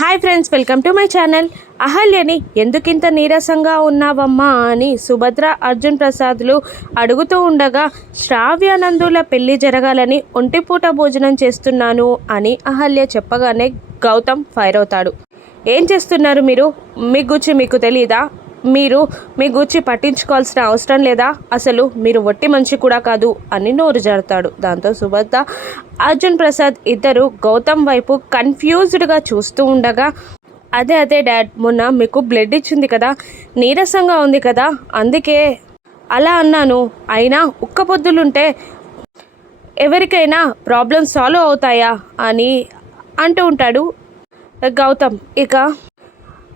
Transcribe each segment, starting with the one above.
Hi friends welcome to my channel. అహల్యని ఎందుకింత నీరసంగా ఉన్నావమ్మా అని సుభద్ర అర్జున్ ప్రసాద్లు అడుగుతూ ఉండగా శ్రావ్యానందుల పెళ్ళి జరగాలని ఒంటిపూట భోజనం చేస్తున్నాను అని అహల్య చెప్పగానే గౌతమ్ ఫైర్ అవుతాడు. ఏం చేస్తున్నారు మీరు? మీ గుచ్చి మీకు తెలీదా? మీరు మీ గూర్చి పట్టించుకోవాల్సిన అవసరం లేదా? అసలు మీరు ఒట్టి మంచి కూడా కాదు అని నోరు జరుతాడు. దాంతో సుభద్ర అర్జున్ ప్రసాద్ ఇద్దరు గౌతమ్ వైపు కన్ఫ్యూజ్డ్గా చూస్తూ ఉండగా అదే అదే డాడ్ మొన్న మీకు బ్లడ్ ఇచ్చింది కదా నీరసంగా ఉంది కదా అందుకే అలా అన్నాను. అయినా ఉక్క పొద్దులుంటే ఎవరికైనా ప్రాబ్లమ్స్ సాల్వ్ అవుతాయా అని అంటూ ఉంటాడు గౌతమ్. ఇక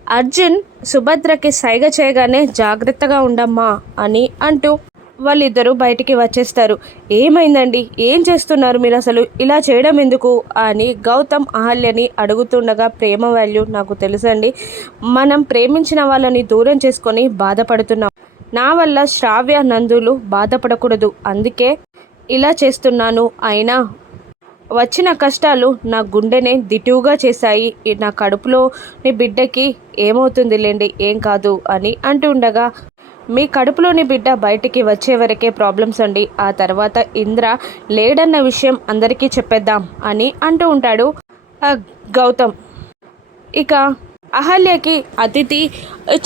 అర్జున్ సుభద్రకి సైగ చేయగానే జాగ్రత్తగా ఉండమ్మా అని అంటూ వాళ్ళిద్దరూ బయటికి వచ్చేస్తారు. ఏమైందండి? ఏం చేస్తున్నారు మీరు అసలు? ఇలా చేయడం ఎందుకు? అని గౌతమ్ అహల్యని అడుగుతుండగా ప్రేమ వాల్యూ నాకు తెలుసండి. మనం ప్రేమించిన వాళ్ళని దూరం చేసుకొని బాధపడుతున్నాం. నా వల్ల శ్రావ్య నందులు బాధపడకూడదు. అందుకే ఇలా చేస్తున్నాను. అయినా వచ్చిన కష్టాలు నా గుండెనే దిటువుగా చేశాయి. నా నా కడుపులోని బిడ్డకి ఏమవుతుందిలేండి? ఏం కాదు అని అంటూ ఉండగా మీ కడుపులోని బిడ్డ బయటికి వచ్చే వరకే ప్రాబ్లమ్స్ అండి. ఆ తర్వాత ఇంద్ర లేడన్న విషయం అందరికీ చెప్పేద్దాం అని అంటూ ఉంటాడు గౌతమ్. ఇక అహల్యకి అతిథి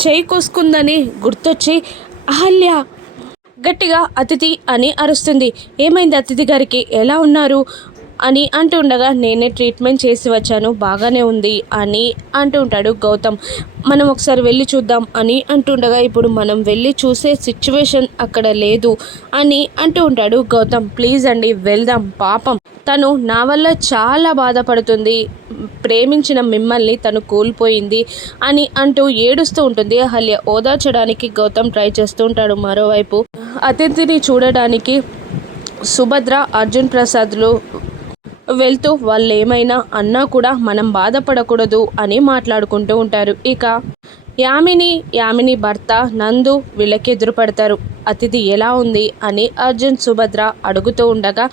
చేయి కోసుకుందని గుర్తొచ్చి అహల్య గట్టిగా అతిథి అని అరుస్తుంది. ఏమైంది అతిథి గారికి? ఎలా ఉన్నారు? అని అంటుండగా ఉండగా నేనే ట్రీట్మెంట్ చేసి వచ్చాను బాగానే ఉంది అని అంటూ ఉంటాడు గౌతమ్. మనం ఒకసారి వెళ్ళి చూద్దాం అని అంటుండగా ఇప్పుడు మనం వెళ్ళి చూసే సిచ్యువేషన్ అక్కడ లేదు అని అంటూ ఉంటాడు గౌతమ్. ప్లీజ్ అండి వెళ్దాం పాపం. తను నా వల్ల చాలా బాధపడుతుంది. ప్రేమించిన మిమ్మల్ని తను కోల్పోయింది అని అంటూ ఏడుస్తూ ఉంటుంది. అహల్య ఓదార్చడానికి గౌతమ్ ట్రై చేస్తూ ఉంటాడు మరోవైపు. అతిథిని చూడడానికి సుభద్ర అర్జున్ ప్రసాద్లు వెళ్తూ వాళ్ళు ఏమైనా అన్నా కూడా మనం బాధపడకూడదు అని మాట్లాడుకుంటూ ఉంటారు. ఇక యామిని యామిని భర్త నందు వీళ్ళకి ఎదురుపడతారు అతిథి ఎలా ఉంది అని అర్జున్ సుభద్ర అడుగుతూ ఉండగా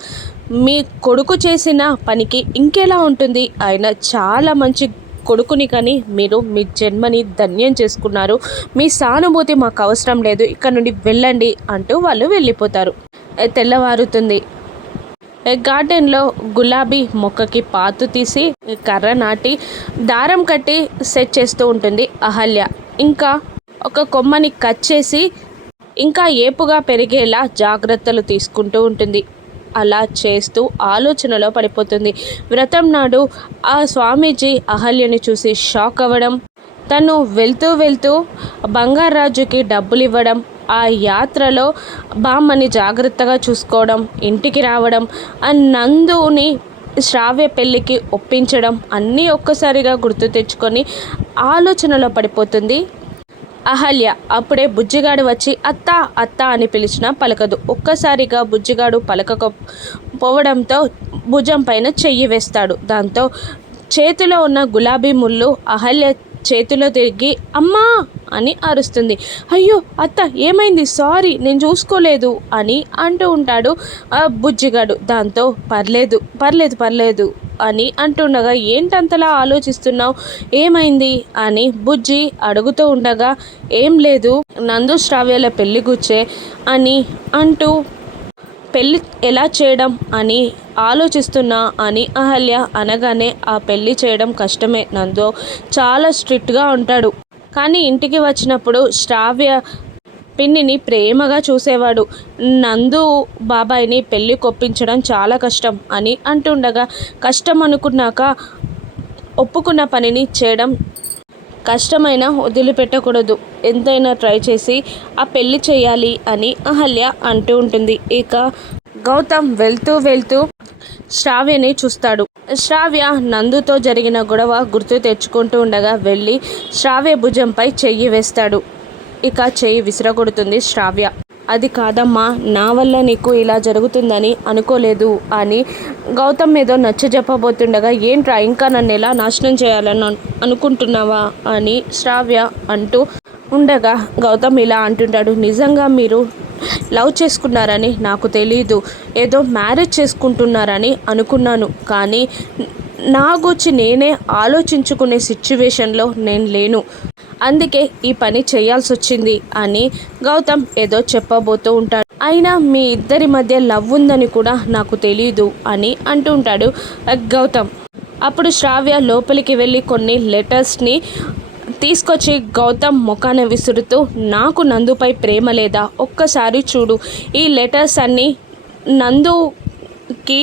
మీ కొడుకు చేసిన పనికి ఇంకెలా ఉంటుంది? ఆయన చాలా మంచి కొడుకుని కానీ మీరు మీ జన్మని ధన్యం చేసుకున్నారు. మీ సానుభూతి మాకు అవసరం లేదు. ఇక్కడ నుండి వెళ్ళండి అంటూ వాళ్ళు వెళ్ళిపోతారు. తెల్లవారుతుంది. గార్డెన్లో గులాబీ మొక్కకి పాతు తీసి కర్ర నాటి దారం కట్టి సెట్ చేస్తూ ఉంటుంది అహల్య. ఇంకా ఒక కొమ్మని కట్ చేసి ఇంకా ఏపుగా పెరిగేలా జాగ్రత్తలు తీసుకుంటూ ఉంటుంది. అలా చేస్తూ ఆలోచనలో పడిపోతుంది. వ్రతం నాడు ఆ స్వామీజీ అహల్యని చూసి షాక్ అవ్వడం తను వెళ్తూ వెళ్తూ బంగారాజుకి డబ్బులు ఇవ్వడం ఆ యాత్రలో బామ్మని జాగ్రత్తగా చూసుకోవడం ఇంటికి రావడం ఆ నందుని శ్రావ్య పెళ్ళికి ఒప్పించడం అన్నీ ఒక్కసారిగా గుర్తు తెచ్చుకొని ఆలోచనలో పడిపోతుంది. అహల్య అప్పుడే బుజ్జిగాడు వచ్చి అత్త అత్త అని పిలిచినా పలకదు. ఒక్కసారిగా బుజ్జిగాడు పలకకపోవడంతో భుజం పైన చెయ్యి వేస్తాడు. దాంతో చేతిలో ఉన్న గులాబీ ముళ్ళు అహల్య చేతిలో తిరిగి అమ్మా అని అరుస్తుంది. అయ్యో అత్త ఏమైంది? సారీ నేను చూసుకోలేదు అని అంటూ ఉంటాడు ఆ బుజ్జిగాడు. దాంతో పర్లేదు పర్లేదు పర్లేదు అని అంటుండగా ఏంటంతలా ఆలోచిస్తున్నావు? ఏమైంది? అని బుజ్జి అడుగుతూ ఉండగా ఏం లేదు నందు శ్రావ్యాల పెళ్ళి గుచ్చే అని అంటూ పెళ్ళి ఎలా చేయడం అని ఆలోచిస్తున్నా అని అహల్య అనగానే ఆ పెళ్ళి చేయడం కష్టమే నందు. చాలా స్ట్రిక్ట్గా ఉంటాడు. కానీ ఇంటికి వచ్చినప్పుడు శ్రావ్య పిన్నిని ప్రేమగా చూసేవాడు. నందు బాబాయిని పెళ్ళి కొప్పించడం చాలా కష్టం అని అంటుండగా కష్టం అనుకున్నాక ఒప్పుకున్న పనిని చేయడం కష్టమైన వదిలిపెట్టకూడదు. ఎంతైనా ట్రై చేసి ఆ పెళ్ళి చేయాలి అని అహల్య అంటూ ఉంటుంది. ఇక గౌతమ్ వెళ్తూ వెళ్తూ శ్రావ్యని చూస్తాడు. శ్రావ్య నందుతో జరిగిన గొడవ గుర్తు తెచ్చుకుంటూ ఉండగా వెళ్ళి శ్రావ్య భుజంపై చెయ్యి వేస్తాడు. ఇక చెయ్యి విసిరగొడుతుంది శ్రావ్య. అది కాదమ్మా నా వల్ల నీకు ఇలా జరుగుతుందని అనుకోలేదు అని గౌతమ్ ఏదో నచ్చ చెప్పబోతుండగా ఏంట్రా ఇంకా నన్ను ఎలా నాశనం చేయాలని అనుకుంటున్నావా? అని శ్రావ్య అంటూ ఉండగా గౌతమ్ ఇలా అంటుంటాడు నిజంగా మీరు లవ్ చేసుకున్నారని నాకు తెలీదు ఏదో మ్యారేజ్ చేసుకుంటున్నారని అనుకున్నాను కానీ నా గురించి నేనే ఆలోచించుకునే సిచ్యువేషన్లో నేను లేను. అందుకే ఈ పని చేయాల్సి వచ్చింది అని గౌతమ్ ఏదో చెప్పబోతూ ఉంటాడు. అయినా మీ ఇద్దరి మధ్య లవ్ ఉందని కూడా నాకు తెలియదు అని అంటూ ఉంటాడు గౌతమ్. అప్పుడు శ్రావ్య లోపలికి వెళ్ళి కొన్ని లెటర్స్ని తీసుకొచ్చి గౌతమ్ ముఖాన విసురుతూ నాకు నందుపై ప్రేమ లేదా? ఒక్కసారి చూడు. ఈ లెటర్స్ అన్నీ నందుకి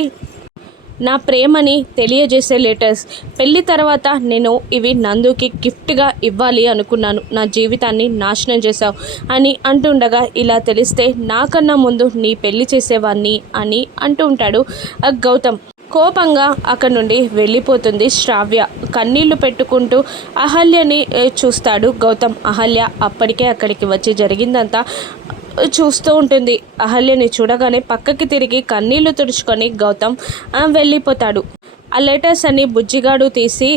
నా ప్రేమని తెలియజేసే లెటర్స్ పెళ్ళి తర్వాత నేను ఇవి నందుకి గిఫ్ట్గా ఇవ్వాలి అనుకున్నాను. నా జీవితాన్ని నాశనం చేశావు అని అంటుండగా ఇలా తెలిస్తే నాకన్నా ముందు నీ పెళ్ళి చేసేవాడిని అని అంటూ ఉంటాడు గౌతమ్. కోపంగా అక్కడి నుండి వెళ్ళిపోతుంది శ్రావ్య. కన్నీళ్ళు పెట్టుకుంటూ అహల్యని చూస్తాడు గౌతమ్. అహల్య అప్పటికే అక్కడికి వచ్చి జరిగిందంతా చూస్తూ ఉంటుంది. అహల్యని చూడగానే పక్కకి తిరిగి కన్నీళ్ళు తుడుచుకొని గౌతమ్ వెళ్ళిపోతాడు. ఆ లెటర్స్ అన్ని బుజ్జిగాడు తీసి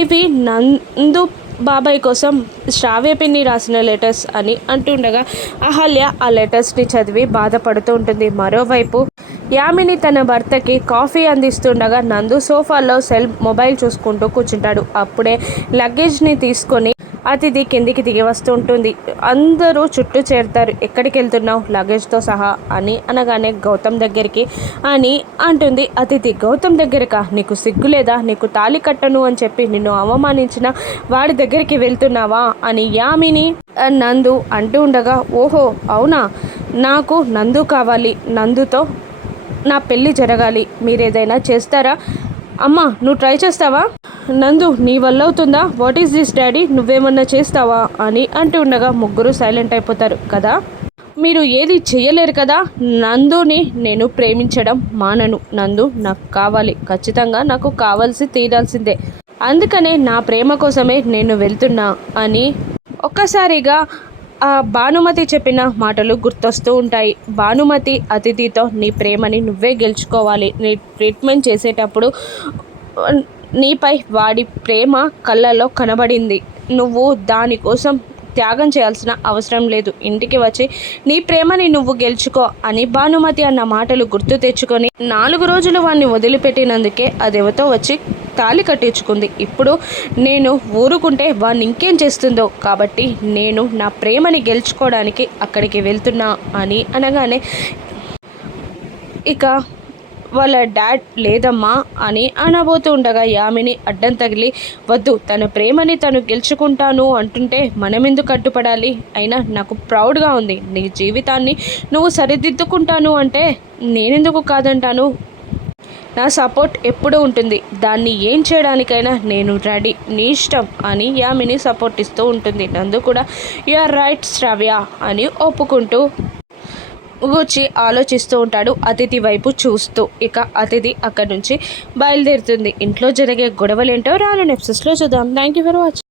ఇవి నందు బాబాయ్ కోసం శ్రావ్య పిన్ని రాసిన లెటర్స్ అని అంటుండగా అహల్య ఆ లెటర్స్ని చదివి బాధపడుతూ ఉంటుంది. మరోవైపు యామిని తన భర్తకి కాఫీ అందిస్తుండగా నందు సోఫాలో సెల్ మొబైల్ చూసుకుంటూ కూర్చుంటాడు. అప్పుడే లగేజ్ని తీసుకొని అతిథి కిందికి దిగి వస్తూ ఉంటుంది. అందరూ చుట్టూ చేరుతారు. ఎక్కడికి వెళ్తున్నావు? లగేజ్తో సహా అని అనగానే గౌతమ్ దగ్గరికి అని అంటుంది. అతిథి గౌతమ్ దగ్గరకా? నీకు సిగ్గు లేదా? నీకు తాళి కట్టను అని చెప్పి నిన్ను అవమానించిన వాడి దగ్గరికి వెళ్తున్నావా? అని యామిని నందు అంటూ ఉండగా ఓహో అవునా? నాకు నందు కావాలి. నందుతో నా పెళ్ళి జరగాలి. మీరేదైనా చేస్తారా? అమ్మా నువ్వు ట్రై చేస్తావా? నందు నీ వల్ల అవుతుందా? వాట్ ఈస్ దిస్ డాడీ నువ్వేమన్నా చేస్తావా? అని అంటూ ఉండగా ముగ్గురు సైలెంట్ అయిపోతారు కదా? మీరు ఏది చేయలేరు కదా? నందుని నేను ప్రేమించడం మానను. నందు నాకు కావాలి. ఖచ్చితంగా నాకు కావాల్సి తీరాల్సిందే. అందుకనే నా ప్రేమ కోసమే నేను వెళ్తున్నా అని ఒక్కసారిగా ఆ భానుమతి చెప్పిన మాటలు గుర్తొస్తూ ఉంటాయి. భానుమతి అతిథితో నీ ప్రేమని నువ్వే గెలుచుకోవాలి. నీ ట్రీట్మెంట్ చేసేటప్పుడు నీపై వాడి ప్రేమ కళ్ళలో కనబడింది. నువ్వు దానికోసం త్యాగం చేయాల్సిన అవసరం లేదు. ఇంటికి వచ్చి నీ ప్రేమని నువ్వు గెలుచుకో అని భానుమతి అన్న మాటలు గుర్తు తెచ్చుకొని నాలుగు రోజులు వాడిని వదిలిపెట్టినందుకే అదేవతో వచ్చి తాళి కట్టించుకుంది. ఇప్పుడు నేను ఊరుకుంటే వాడిని ఇంకేం చేస్తుందో? కాబట్టి నేను నా ప్రేమని గెలుచుకోవడానికి అక్కడికి వెళ్తున్నా అని అనగానే ఇక వాళ్ళ డాడ్ లేదమ్మా అని అనబోతూ ఉండగా యామిని అడ్డం తగిలి వద్దు తన ప్రేమని తను గెలుచుకుంటాను అంటుంటే మనమెందుకు కట్టుపడాలి అయినా నాకు ప్రౌడ్గా ఉంది. నీ జీవితాన్ని నువ్వు సరిదిద్దుకుంటాను అంటే నేనెందుకు కాదంటాను? నా సపోర్ట్ ఎప్పుడూ ఉంటుంది. దాన్ని ఏం చేయడానికైనా నేను రెడీ నీ ఇష్టం అని యామిని సపోర్ట్ ఇస్తూ ఉంటుంది. నందు కూడా యు ఆర్ రైట్ శ్రవ్య అని ఒప్పుకుంటూ కూర్చి ఆలోచిస్తూ ఉంటాడు. అతిథి వైపు చూస్తూ ఇక అతిథి అక్కడి నుంచి బయలుదేరుతుంది. ఇంట్లో జరిగే గొడవలేంటో రాను నెప్సెస్లో చూద్దాం. Thank you for watching